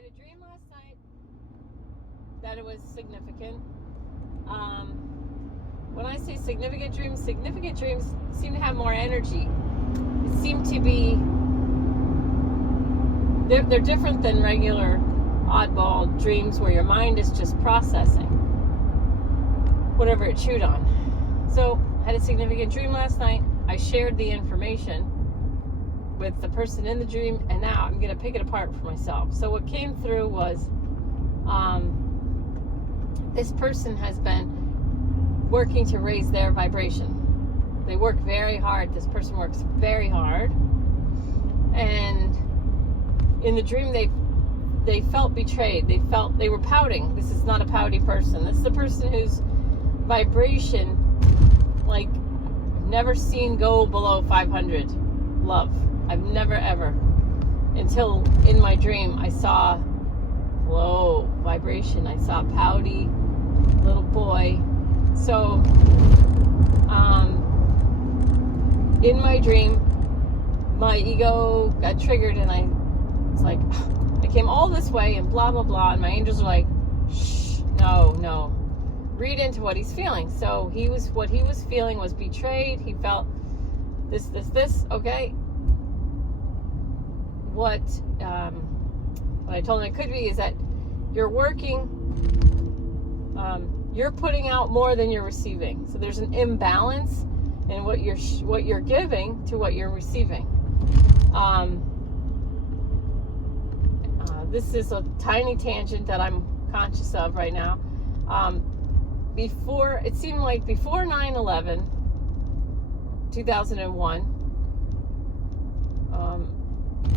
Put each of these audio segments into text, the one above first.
had a dream last night that it was significant. When I say significant dreams seem to have more energy. It seemed to be, they're different than regular oddball dreams where your mind is just processing whatever it chewed on. So I had a significant dream last night. I shared the information with the person in the dream, and now I'm going to pick it apart for myself. So what came through was this person has been working to raise their vibration. They work very hard. This person works very hard. And in the dream, they felt betrayed. They were pouting. This is not a pouty person. This is the person whose vibration, like, never seen go below 500 love. I've never ever, until in my dream, I saw low vibration. I saw pouty little boy. So, in my dream, my ego got triggered, and I was like, I came all this way and blah, blah, blah. And my angels are like, shh, no. Read into what he's feeling. So what he was feeling was betrayed. He felt this, okay. What I told him it could be is that you're working, you're putting out more than you're receiving. So there's an imbalance in what you're giving to what you're receiving. This is a tiny tangent that I'm conscious of right now. It seemed like before 9/11, 2001,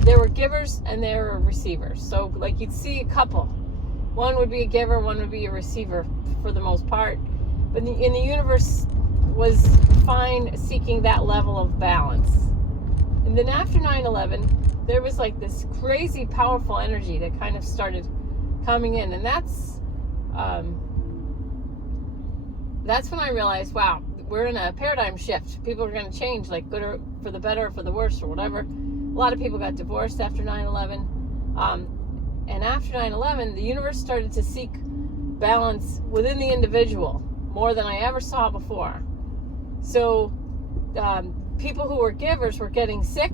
there were givers and there were receivers. So like you'd see a couple. One would be a giver, one would be a receiver for the most part. But in the universe was fine seeking that level of balance. And then after 9/11, there was like this crazy powerful energy that kind of started coming in. And that's when I realized, wow, we're in a paradigm shift. People are going to change, like good or for the better or for the worse or whatever. A lot of people got divorced after 9/11. And after 9/11, the universe started to seek balance within the individual more than I ever saw before. So people who were givers were getting sick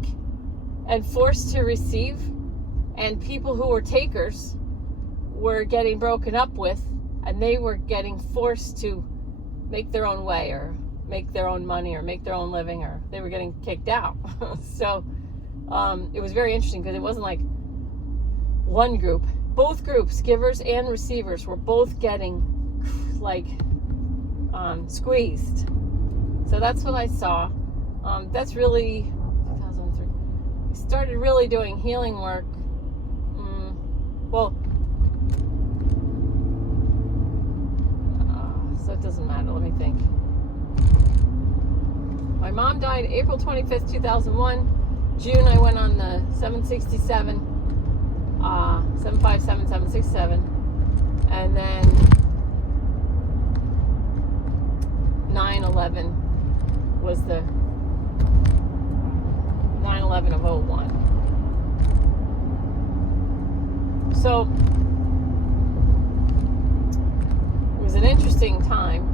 and forced to receive, and people who were takers were getting broken up with, and they were getting forced to make their own way or make their own money or make their own living, or they were getting kicked out. So it was very interesting because it wasn't like one group. Both groups, givers and receivers, were both getting like squeezed. So that's what I saw. That's really 2003. I started really doing healing work. So it doesn't matter. Let me think. My mom died April 25th, 2001. June, I went on the 767, 757, 767. And then 9/11 was the 9/11 of 01. So it was an interesting time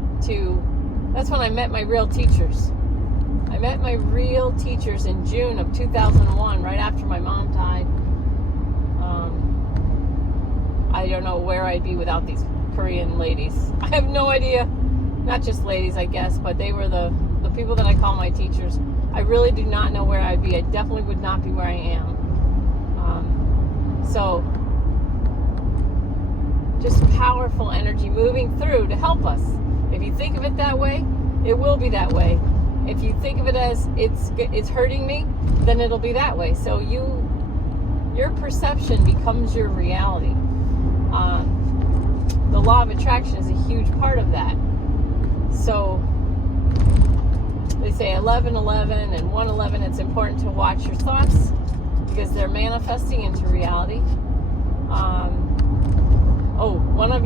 that's when I met my real teachers. I met my real teachers in June of 2001, right after my mom died. I don't know where I'd be without these Korean ladies. I have no idea. Not just ladies, I guess, but they were the people that I call my teachers. I really do not know where I'd be. I definitely would not be where I am. So just powerful energy moving through to help us. If you think of it that way, it will be that way. If you think of it as it's hurting me, then it'll be that way. So your perception becomes your reality. The law of attraction is a huge part of that. So they say 11/11 and 1/11. It's important to watch your thoughts because they're manifesting into reality. One of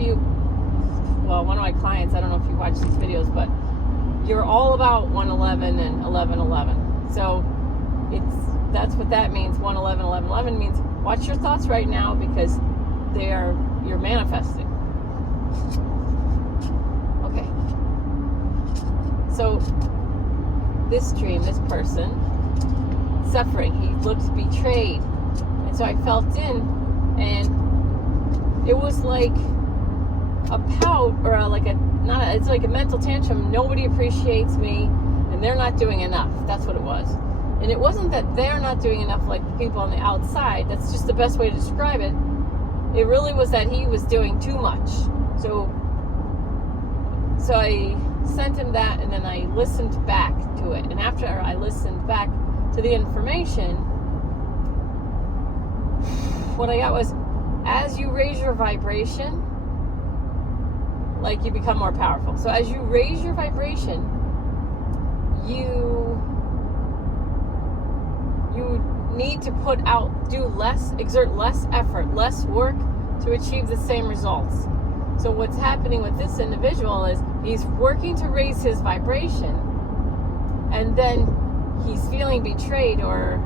my clients, I don't know if you watch these videos, but you're all about 1/11 and 11/11. So that's what that means. 1/11, 11/11 means watch your thoughts right now, because you're manifesting. Okay. So this dream, this person suffering, he looked betrayed, and so I felt in, and it was like a pout or it's like a mental tantrum. Nobody appreciates me, and they're not doing enough. That's what it was. And it wasn't that they're not doing enough like the people on the outside. That's just the best way to describe it. It really was that he was doing too much. So I sent him that, and then I listened back to it. And after I listened back to the information, what I got was, as you raise your vibration, like, you become more powerful. So as you raise your vibration, you need to exert less effort, less work to achieve the same results. So what's happening with this individual is he's working to raise his vibration, and then he's feeling betrayed, or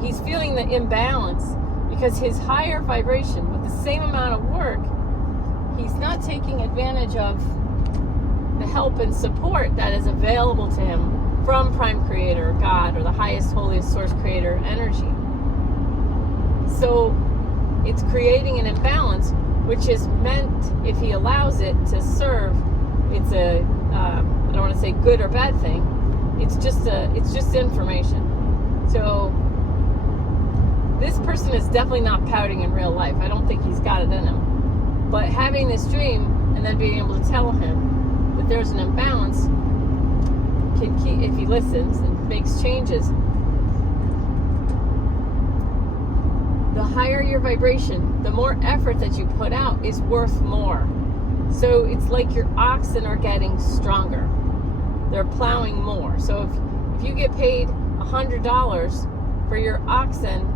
he's feeling the imbalance because his higher vibration, with the same amount of work, he's not taking advantage of the help and support that is available to him from Prime Creator, God, or the highest, holiest source creator energy. So it's creating an imbalance, which is meant, if he allows it to serve, it's I don't want to say good or bad thing. It's just information. So this person is definitely not pouting in real life. I don't think he's got it in him. But having this dream and then being able to tell him that there's an imbalance can keep, if he listens and makes changes. The higher your vibration, the more effort that you put out is worth more. So it's like your oxen are getting stronger. They're plowing more. So if you get paid $100 for your oxen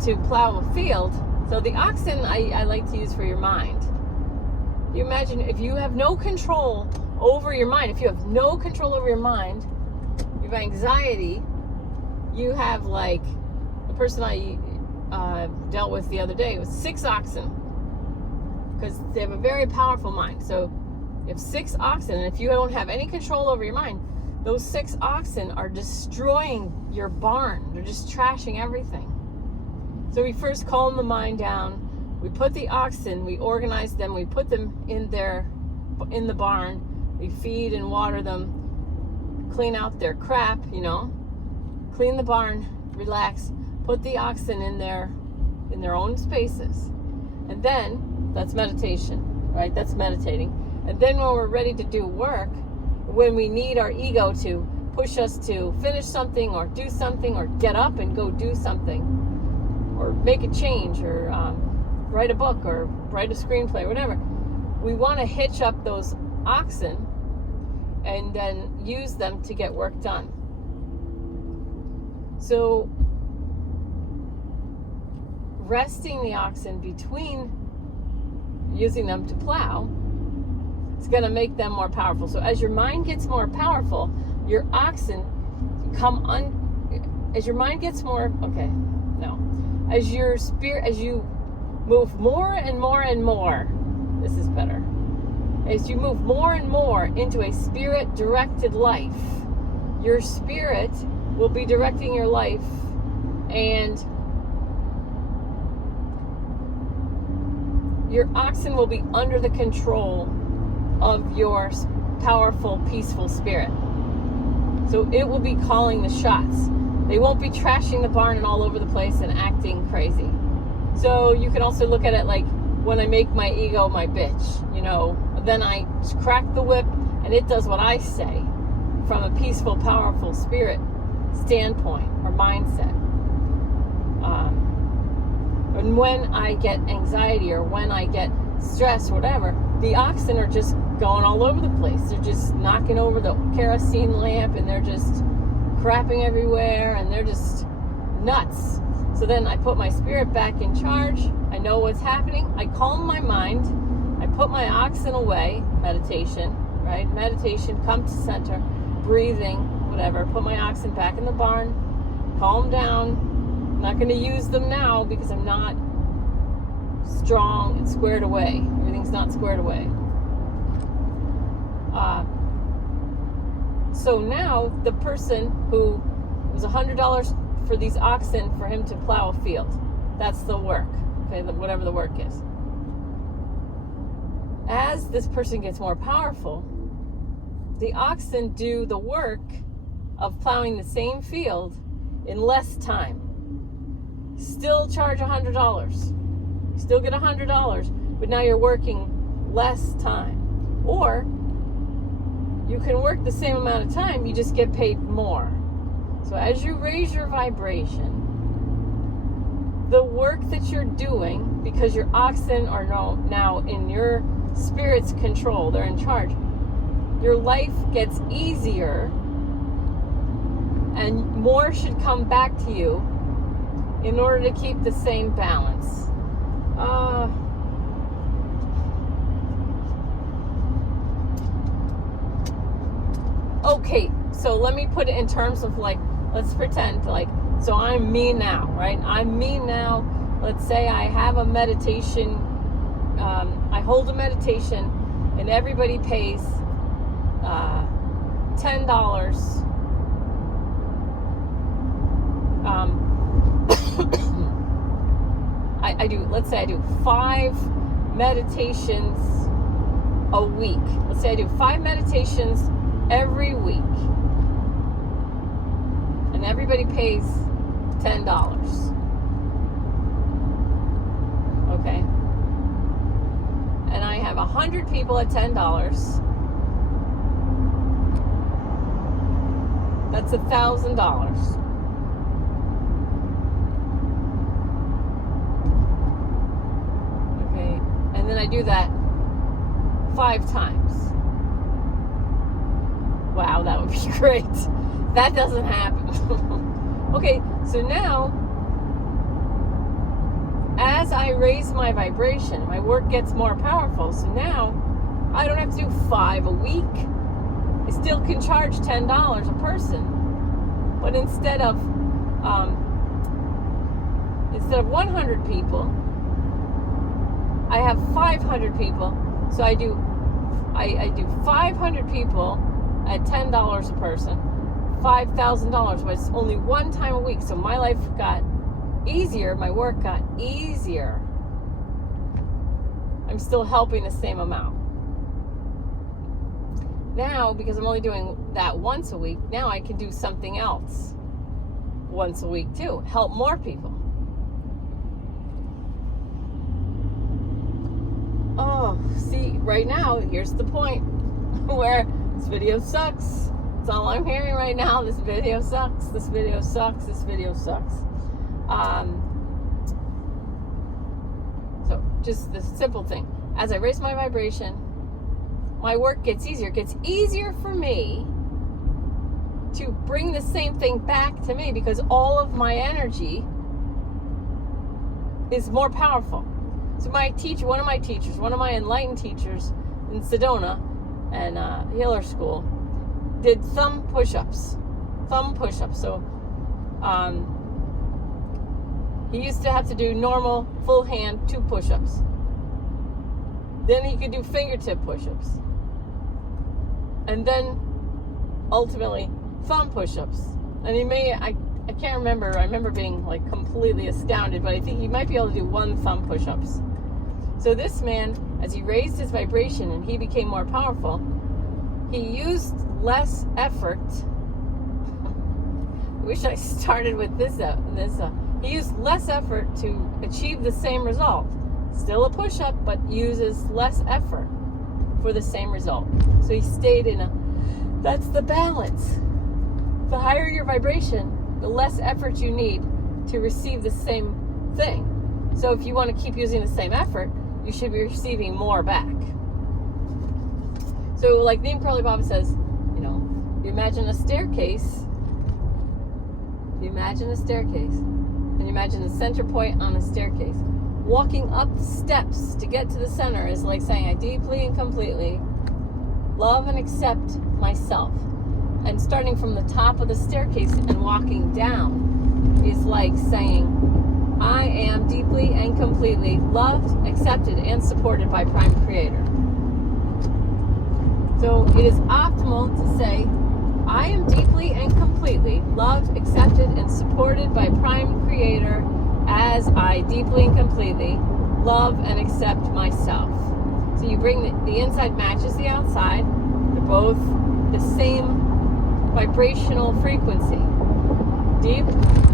to plow a field, so the oxen I like to use for your mind. You imagine if you have no control over your mind, if you have no control over your mind, you have anxiety, you have, like, the person I dealt with the other day, it was 6 oxen, because they have a very powerful mind. So you have 6 oxen, and if you don't have any control over your mind, those 6 oxen are destroying your barn. They're just trashing everything. So we first calm the mind down. We put the oxen, we organize them, we put them in the barn. We feed and water them, clean out their crap, clean the barn, relax, put the oxen in their own spaces. And then that's meditation, right? That's meditating. And then when we're ready to do work, when we need our ego to push us to finish something or do something or get up and go do something or make a change or write a book or write a screenplay, whatever, we want to hitch up those oxen and then use them to get work done. So resting the oxen between using them to plow, it's going to make them more powerful. So as your mind gets more powerful, your oxen as your mind gets more, as your spirit, as you move more and more and more, this is better. As you move more and more into a spirit-directed life, your spirit will be directing your life, and your oxen will be under the control of your powerful, peaceful spirit. So it will be calling the shots. They won't be trashing the barn and all over the place and acting crazy. So you can also look at it like when I make my ego my bitch, then I crack the whip and it does what I say from a peaceful, powerful spirit standpoint or mindset. And when I get anxiety or when I get stress or whatever, the oxen are just going all over the place. They're just knocking over the kerosene lamp and they're just crapping everywhere and they're just nuts. So then I put my spirit back in charge. I know what's happening. I calm my mind. I put my oxen away. Meditation, right? Meditation, come to center, breathing, whatever. Put my oxen back in the barn. Calm down. I'm not going to use them now because I'm not strong and squared away. Everything's not squared away. So now the person who it was $100 for these oxen for him to plow a field. That's the work, okay, whatever the work is. As this person gets more powerful, the oxen do the work of plowing the same field in less time. Still charge $100. Still get $100, but now you're working less time. Or you can work the same amount of time, you just get paid more. So as you raise your vibration, the work that you're doing, because your oxen are now in your spirit's control, they're in charge, your life gets easier and more should come back to you in order to keep the same balance. Okay, so let me put it in terms of like, let's pretend like, so I'm me now, right? I'm me now. Let's say I have a meditation, I hold a meditation and everybody pays $10. Let's say I do 5 meditations a week. Let's say I do 5 meditations every week. And everybody pays $10. Okay. And I have 100 people at $10. That's $1,000. And then I do that 5 times. Wow, that would be great. That doesn't happen. Okay, so now, as I raise my vibration, my work gets more powerful. So now, I don't have to do 5 a week. I still can charge $10 a person. But instead of 100 people, I have 500 people, so I do 500 people at $10 a person, $5,000, but it's only 1 time a week, so my life got easier, my work got easier. I'm still helping the same amount. Now, because I'm only doing that once a week, now I can do something else once a week too, help more people. Oh, see, right now, here's the point where this video sucks. That's all I'm hearing right now. This video sucks. This video sucks. This video sucks. So, just the simple thing. As I raise my vibration, my work gets easier. It gets easier for me to bring the same thing back to me because all of my energy is more powerful. So my teacher, one of my enlightened teachers in Sedona and Healer School, did thumb push-ups. So he used to have to do normal full hand 2 push-ups. Then he could do fingertip push-ups. And then ultimately thumb push-ups. And he I can't remember. I remember being like completely astounded, but I think he might be able to do 1 thumb push-ups. So this man, as he raised his vibration and he became more powerful, he used less effort. I wish I started with this. He used less effort to achieve the same result. Still a push-up, but uses less effort for the same result. So he stayed that's the balance. The higher your vibration, the less effort you need to receive the same thing. So if you want to keep using the same effort, you should be receiving more back. So like Neem Karoli Baba says, you imagine a staircase. You imagine a staircase. And you imagine the center point on a staircase. Walking up the steps to get to the center is like saying, I deeply and completely love and accept myself. And starting from the top of the staircase and walking down is like saying, I am deeply and completely completely loved, accepted, and supported by Prime Creator. So it is optimal to say, I am deeply and completely loved, accepted, and supported by Prime Creator as I deeply and completely love and accept myself. So you bring the inside matches the outside. They're both the same vibrational frequency. Deep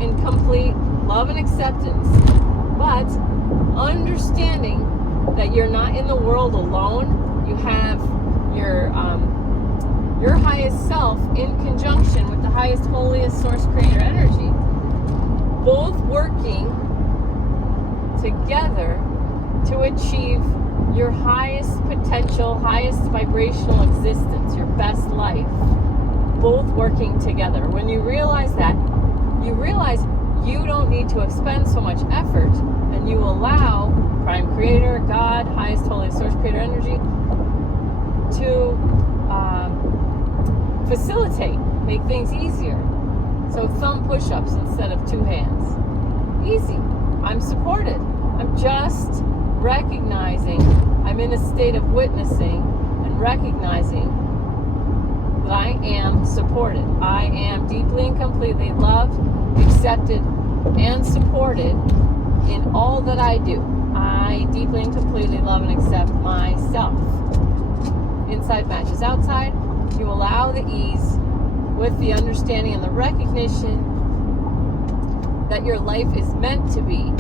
and complete love and acceptance. But understanding that you're not in the world alone. You have your highest self in conjunction with the highest, holiest source creator energy, both working together to achieve your highest potential, highest vibrational existence, your best life, both working together. When you realize that, you realize you don't need to expend so much effort, and you allow Prime Creator, God, highest, holiest source creator energy to facilitate, make things easier. So thumb push-ups instead of two hands. Easy. I'm supported. I'm just recognizing I'm in a state of witnessing and recognizing that I am supported. I am deeply and completely loved, accepted, and supported in all that I do. I deeply and completely love and accept myself. Inside matches outside. You allow the ease with the understanding and the recognition that your life is meant to be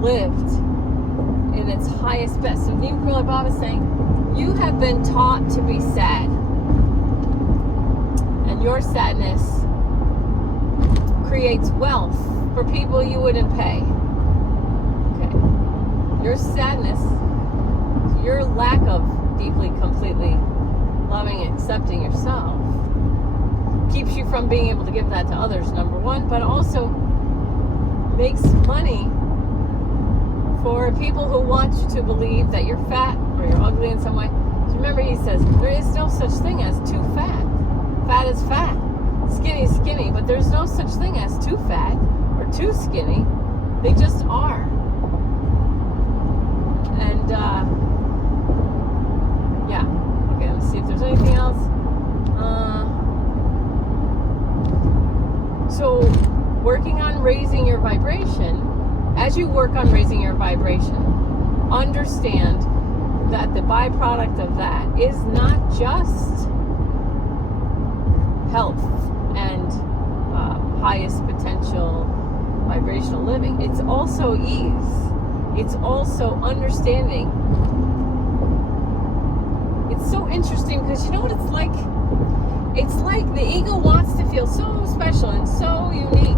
lived in its highest best. So Neem Karoli Baba is saying, you have been taught to be sad. And your sadness creates wealth for people you wouldn't pay. Okay. Your sadness, your lack of deeply, completely loving and accepting yourself keeps you from being able to give that to others, number one, but also makes money for people who want you to believe that you're fat or you're ugly in some way. So remember, he says, there is no such thing as too fat. Fat is fat. Skinny is skinny, but there's no such thing as too fat or too skinny. They just are. And, yeah. Okay, let's see if there's anything else. So, working on raising your vibration, as you work on raising your vibration, understand that the byproduct of that is not just health and highest potential vibrational living. It's also ease. It's also understanding. It's so interesting because you know what it's like? It's like the ego wants to feel so special and so unique.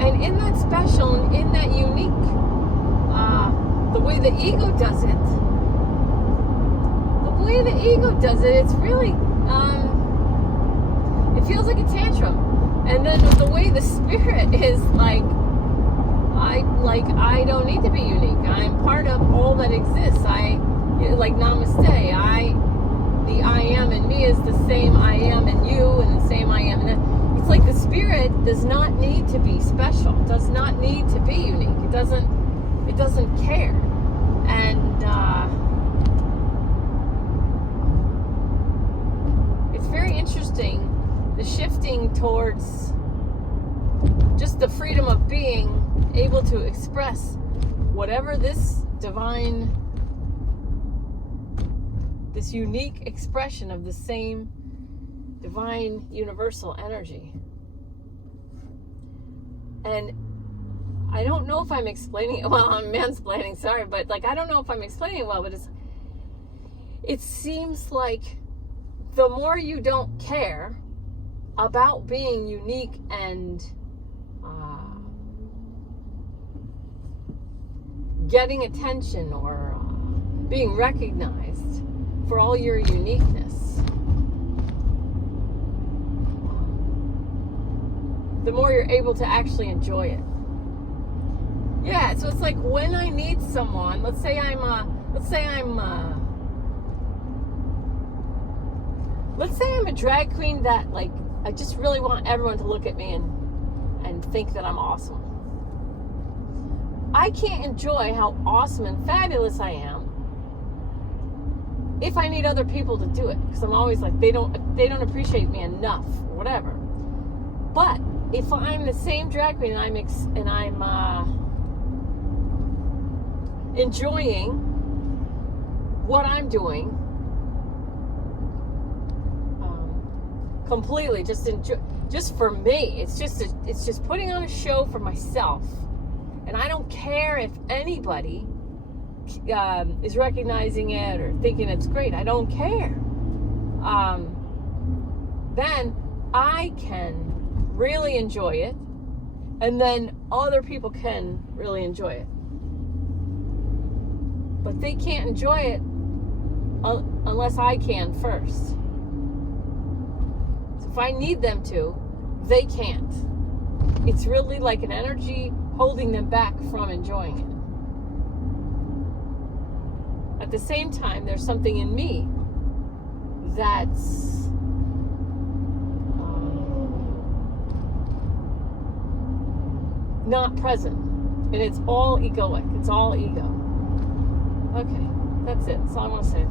And in that special and in that unique, the way the ego does it, it's really, it feels like a tantrum. And then the way the spirit is like, I don't need to be unique. I'm part of all that exists. Like namaste, the I am in me is the same I am in you, and the same I am in that. It's like the spirit does not need to be special, does not need to be unique. It doesn't care. And it's very interesting, the shifting towards just the freedom of being able to express whatever this divine, this unique expression of the same divine universal energy. And I don't know if I'm explaining it well. I'm mansplaining, sorry, but I don't know if I'm explaining it well, but it seems like the more you don't care about being unique and getting attention or being recognized for all your uniqueness, the more you're able to actually enjoy it. Yeah, so it's like when I need someone, let's say I'm a drag queen that I just really want everyone to look at me and think that I'm awesome. I can't enjoy how awesome and fabulous I am if I need other people to do it, because I'm always like, they don't appreciate me enough or whatever. But if I'm the same drag queen and I'm enjoying what I'm doing completely, just for me, it's just putting on a show for myself, and I don't care if anybody is recognizing it or thinking it's great. I don't care. Then I can really enjoy it, and then other people can really enjoy it. But they can't enjoy it unless I can first. So if I need them to, they can't. It's really like an energy holding them back from enjoying it. At the same time, there's something in me that's not present, and it's all egoic. It's all ego. Okay, that's it. That's all I want to say.